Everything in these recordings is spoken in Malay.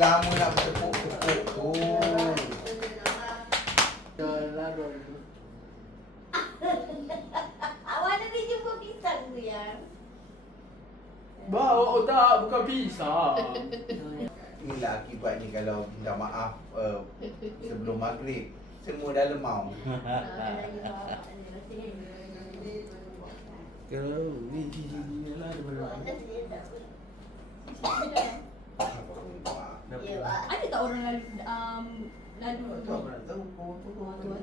lama nak bertepuk-tepuk tu. Awak ada jumpa pisang tu yang? Bawa otak bukan pisang. Inilah akibatnya kalau minta maaf sebelum maghrib. Semua dah lemau. Kalau ni lah ada berapa? Ada tak orang lalu Tahu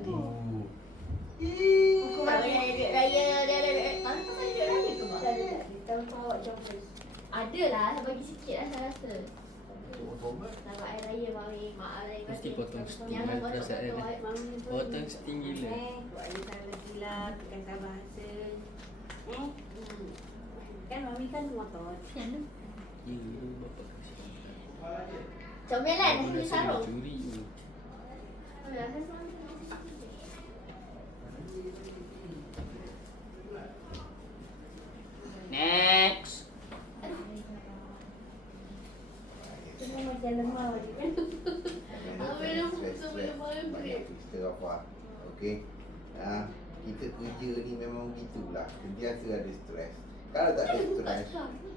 tu? Hukum raya dia ada. Mana pasal dia raya ke mak? Tahu awak joggers. Ada lah, bagi sikit lah saya rasa. Selamat hari raya mami, mak alai. Mesti potong sting kan perasaan dia. Potong sting gila. Buat air sana lagi lah, tekan sabar hasil. Kan mami kan motor. Ya, bapak kasi. Comelan, nak sarung. Curi ni. Next. Semua macam lemah je kan. Okey. Kita kerja ni memang begitulah. Sentiasa ada stres. Kalau tak ada stres,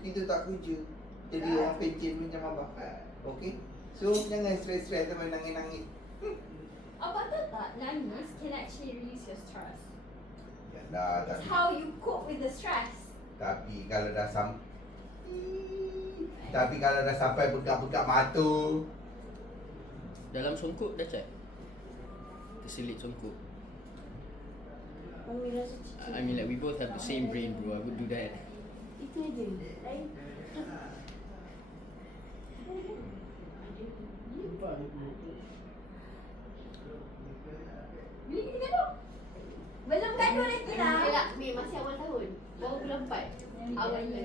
kita tak kerja. Jadi orang pencen macam abang. Okey. So jangan stres-stres sampai nangis-nangis. Abang tahu tak, nangis can actually release your stress. Yalah, It's how you cope with the stress. tapi kalau dah sampai begak-begak mata. Dalam songkok dah check. Terselit songkok. Mami rasa cicit. I mean like we both have the same brain bro. I would do that. Itu aja. Lain. Bila kita gaduh? Belum gaduh lagi lah. Tak, Mei masih awal tahun. Baru bulan 4. Awalnya.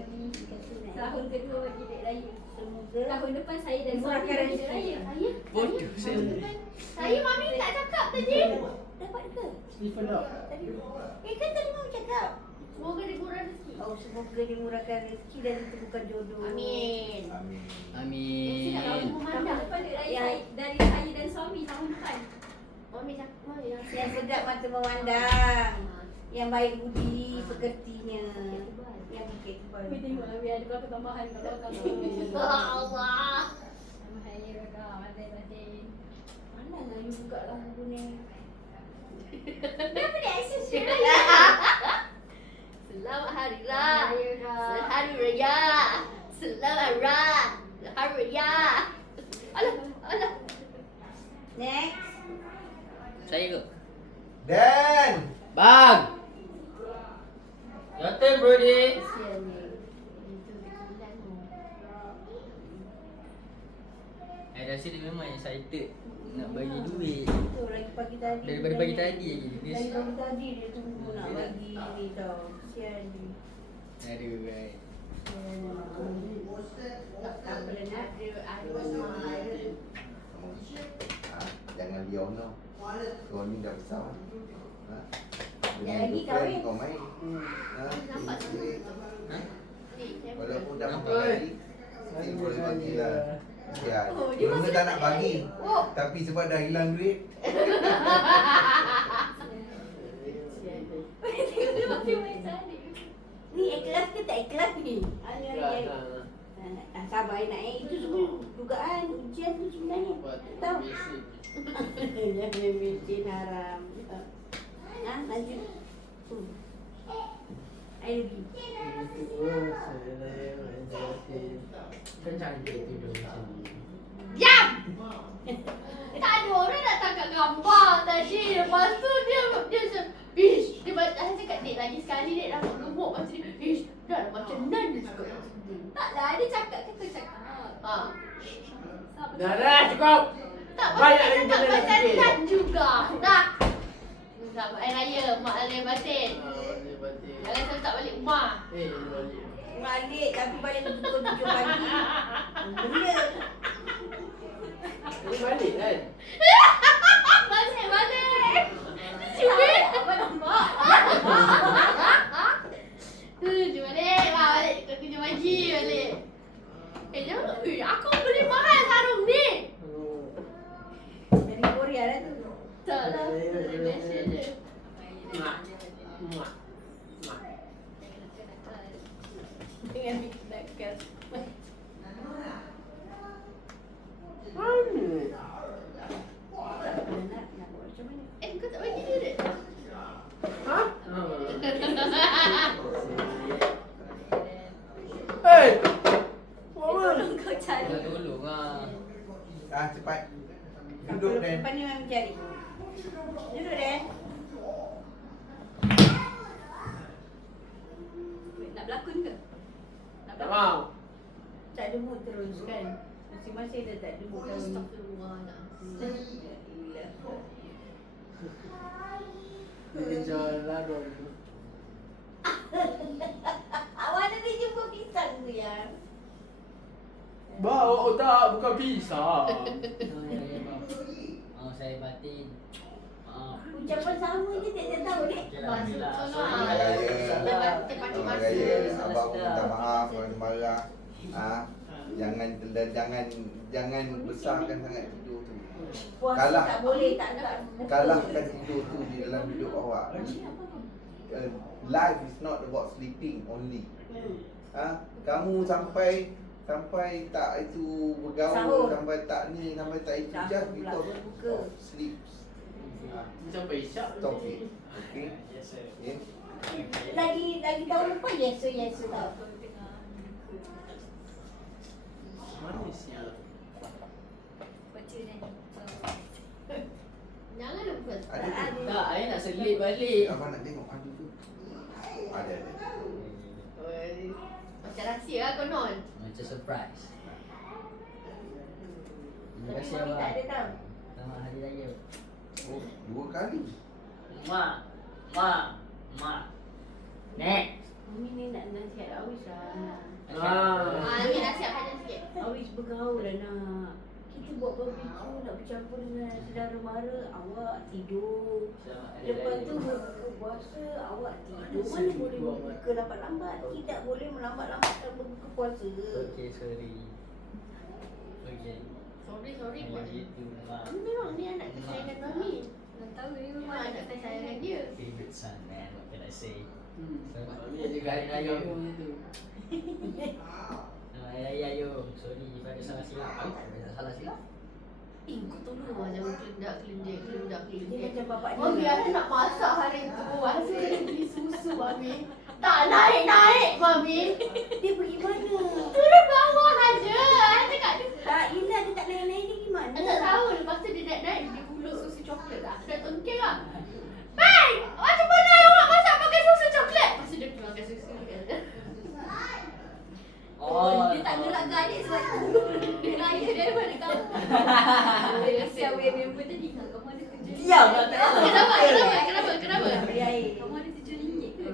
Tahun kedua kita raya. Semoga Tahun depan saya dan suami Murahkan kita rezeki. raya. Saya? Bodoh saya. Saya mami tak cakap tadi. Dapat ke? Stephen dah. Tadi. Kan tadi mami cakap. Semoga dimurahkan rezeki. Oh, semoga dimurahkan rezeki dan ditemukan jodoh. Amin. Amin. Amin. Tahun depan dia raya dari saya dan suami tahun depan. Mami cakap, mami yang sedap mata memandang. Yang baik budi pekertinya. Yang bukit kebal. Kau tengoklah biar ada berapa tambahan kat belakang. Allah. Selamat hari raya, batin-batin. Mana lah you buka lah buku ni. Kenapa dia access dia raya? Selamat hari raya. Selamat hari raya. Selamat hari raya. Alah. Next. Saya ke? Dan Bang. Your turn Brody. Kesian ni. Itu bikinan tu. Rasa dia memang excited nak bagi duit. Tu lagi pagi tadi. Daripada pagi tadi lagi. Dari pagi tadi dia tunggu nak bagi ni tau. Kesian ni. Aduh right. Tak boleh nak dia ada smile. jangan liau no. Kau ni dah besar. Yang lagi kahwin. Kau main. Nampak Sikit. Walaupun dah Nampak, makan lagi, still boleh bagilah. Ya, dia mula tak nak bagi. Tapi sebab dah hilang duit. Dia masih main cantik. Ni ikhlas ke tak ikhlas ni? Hari-hari sabar nak itu semua dugaan ujian tu sebenarnya. Tahu? Jangan bikin haram. Lanjut. Air lagi. Kan cantik tidur macam ni. Diam! Tak ada orang nak tangkap gambar tadi. Lepas tu dia ish, dia cakap dek lagi sekali dek dah gemuk macam ni. Ish, dah macam nan dia cakap. Taklah, dia cakap kata cakap. Dah cukup. Tak Banyak macam lagi cakap benda nak macam fikir. nan juga. Dah. Selamat Hari Raya, Mak Alai Batin. Alai selalu tak balik rumah. Balik. Balik tapi balik pukul 7 pagi. Benda. Ini balik kan? Balik. Cuba. Apa nampak? Jom balik. Balik ke kerja pagi balik. Jangan. Aku beli mahal sarung ni. Nak buat macam mana? Kau tak bagi dia dek? Ha? Hei! Tolong kau cari. Kau tolong lah. Cepat. Duduk Dan. Depan ni memang cari. Duduk Dan. Nak berlakon ke? Nak Tak berlakon? mau. Tak ada mood terus kan. Masing-masing dah tak ada mood terus. Astagfirullah nak. Dia kejar larun. Mana dia jumpa pisang tu yang? Bau otak bukan pisang. Oh, saya batin. Maaf. Ucapan sama je tak tahu ni. Okey lah, okey lah. Tolong. Sorry. Selamat Raya. Selamat Selamat masa. Raya. Abang minta maaf kalau marah. Jangan besarkan sangat tidur tu. Puasa Kalah. tak boleh, tak nak. Kalahkan tidur tu di dalam hidup awak. Life is not about sleeping only. Kamu sampai tak itu bergaul, Sahur. sampai tak ni, sampai tak itu, Sahur just pula, because berbuka. of sleep. Sampai isyak. Stop it. Okay? Yes, sir. Okay? Lagi tahun depan yes tau. Mana siap? Baca dan jangan lupa. Ada tu. Tak, saya nak selit balik. Abang nak tengok ada tu. Ada. Macam rahsia lah konon. Macam surprise. Terima Tapi kasih mami tak ada abang. tau. Selamat Hari Raya. Oh, 2 kali. Mak. Next. Mami ni nak nasihat Awis lah. Ambil nasihat panjang sikit. Awis bergaul lah nak. Kita buat barbecue nak bercampur dengan saudara mara. Awak tidur. Selamat Hari Lepas Raya. tu berbuka puasa, awak tidur. Mana boleh berbuka lambat-lambat? Tidak boleh melambat-lambatkan berbuka puasa. Okay, sorry. Okay. Sorry Gitu, mak. Memang ni anak kesayangan mami. Dah tahu ni memang anak kesayangan dia. Favorite son, man. What can I say? Mami ada Hari Raya pun tu. Selamat Hari Raya, yo. Sorry if ada salah silap. Aku tak ada salah silap. Kau tolong lah jangan kelendak. Dia macam bapak dia. Mami ada nak masak hari tu. Masa dia beli susu mami. Tak naik mami. Dia pergi mana? Turun bawah aja. Saya cakap dia. Tak, Ina dia tak lain-lain dia pergi mana? Saya tak tahu. Lepas tu dia naik dia hulur susu coklat lah. Aku dah tengking lah. Mai, macam mana awak masak pakai susu coklat? Lepas tu dia keluarkan susu dia. Dia tak gerak ke adik sebab dia raya daripada kamu. Dia kasi awak member tadi. Kamu ada kerja. Diam lah, tak ada. Kenapa? Beli air. Kamu ada RM7 ke?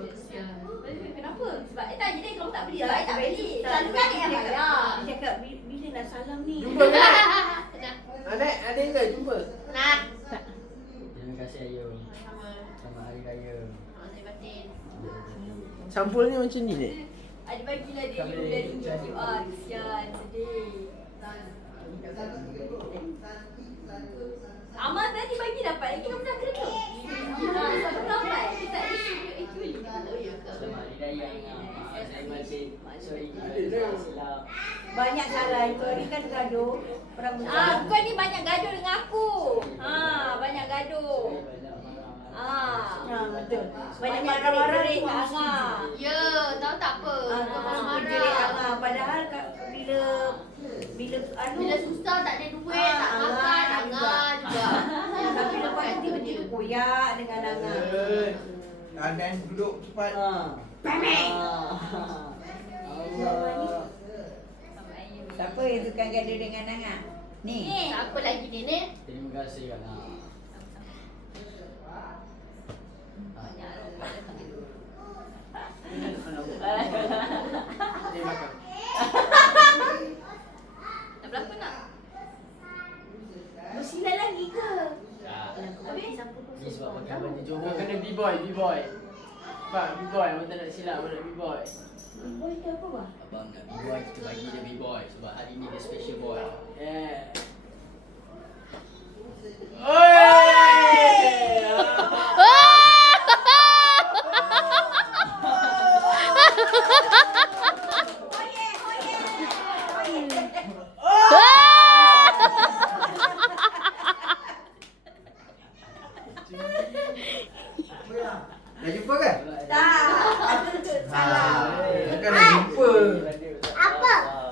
Kenapa? Sebab tanya dia kamu tak beli lah. Tak beli. Selalu kan dia yang bayar. Dia cakap bila nak salam ni? Adik, ada ke jumpa? Nah. Terima kasih, Ayu. Selamat Hari Raya. Saya batin. Sampul ni macam ni dek. Adik bagilah dia dari QR. Kesian, sedih. Amal tadi bagi dapat lagi kamu dah kerja. Satu lambat. Kita tak issue actually. Oh ya ke? Selamat Hari Raya, Angah. Saya Malbin. Sorry if ada salah silap. Banyak salah itu. Ni kan gaduh. Perang Kau ni banyak gaduh dengan aku. Banyak gaduh. Sorry banyak marah. betul. Banyak Banyak marah-marah jerit tu kat Angah. Angah. Ya, tahu tak apa. Kau Marah-marah. marah-marah. Angah. Padahal bila Bila susah tak ada duit, tak makan, Angah juga. Tapi lepas tu tiba-tiba koyak dengan Angah. Dan duduk cepat. Pemeng. Allah. Siapa yang suka gaduh dengan Angah? Ni. Apa lagi ni? Terima kasih, Angah. Dia makan. Nak berapa nak? Bersilat lagi ke? Ya. Ni sebab pakai baju Kau Johor. kena B-boy. Pak, B-boy. Abang tak nak silap, abang nak B-boy. Boy tu apa bah? Abang nak B-boy, kita bagi dia B-boy. Sebab hari ni dia special boy. Yeah. Oi!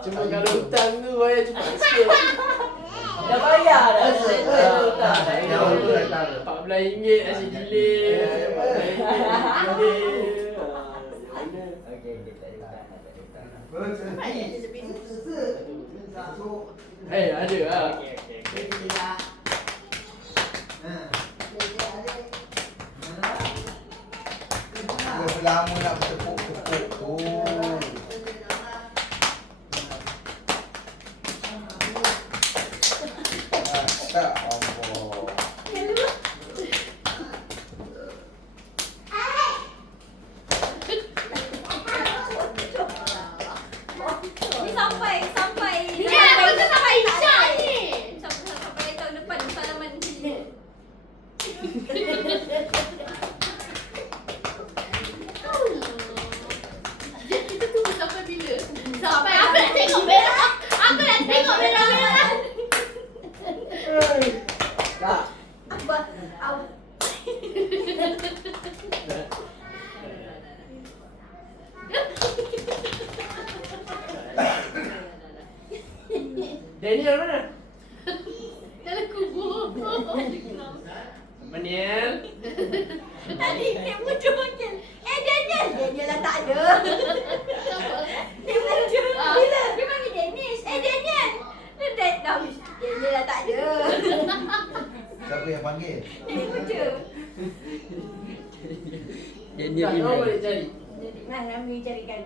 Cuma kalau hutang tu bayar cepat sikit. Dah bayar dah. Ah, Settle hutang. RM14 nasi giling. Okey, tak ada hutang. Ada lah. Dah lama nak bertepuk-tepuk tu. Masya Allah. Ni sampai Ni kan masa sampai Isyak ni. sampai tahun depan salaman ni. Jadi kita tunggu sampai bila? Sampai aku nak tengok merah. Aku nak tengok merah-merah. Tak. Apa? Au. Daniel mana? Dalam kubur. Daniel. Tadi dia muncul makin. Daniel. Daniel lah tak ada. Dia muncul. Bila? Dia panggil Dennis. Daniel. Daniel lah tak ada. Siapa yang panggil? Dia muncul. Dia Tak, ni orang boleh cari. Nah, kami carikan.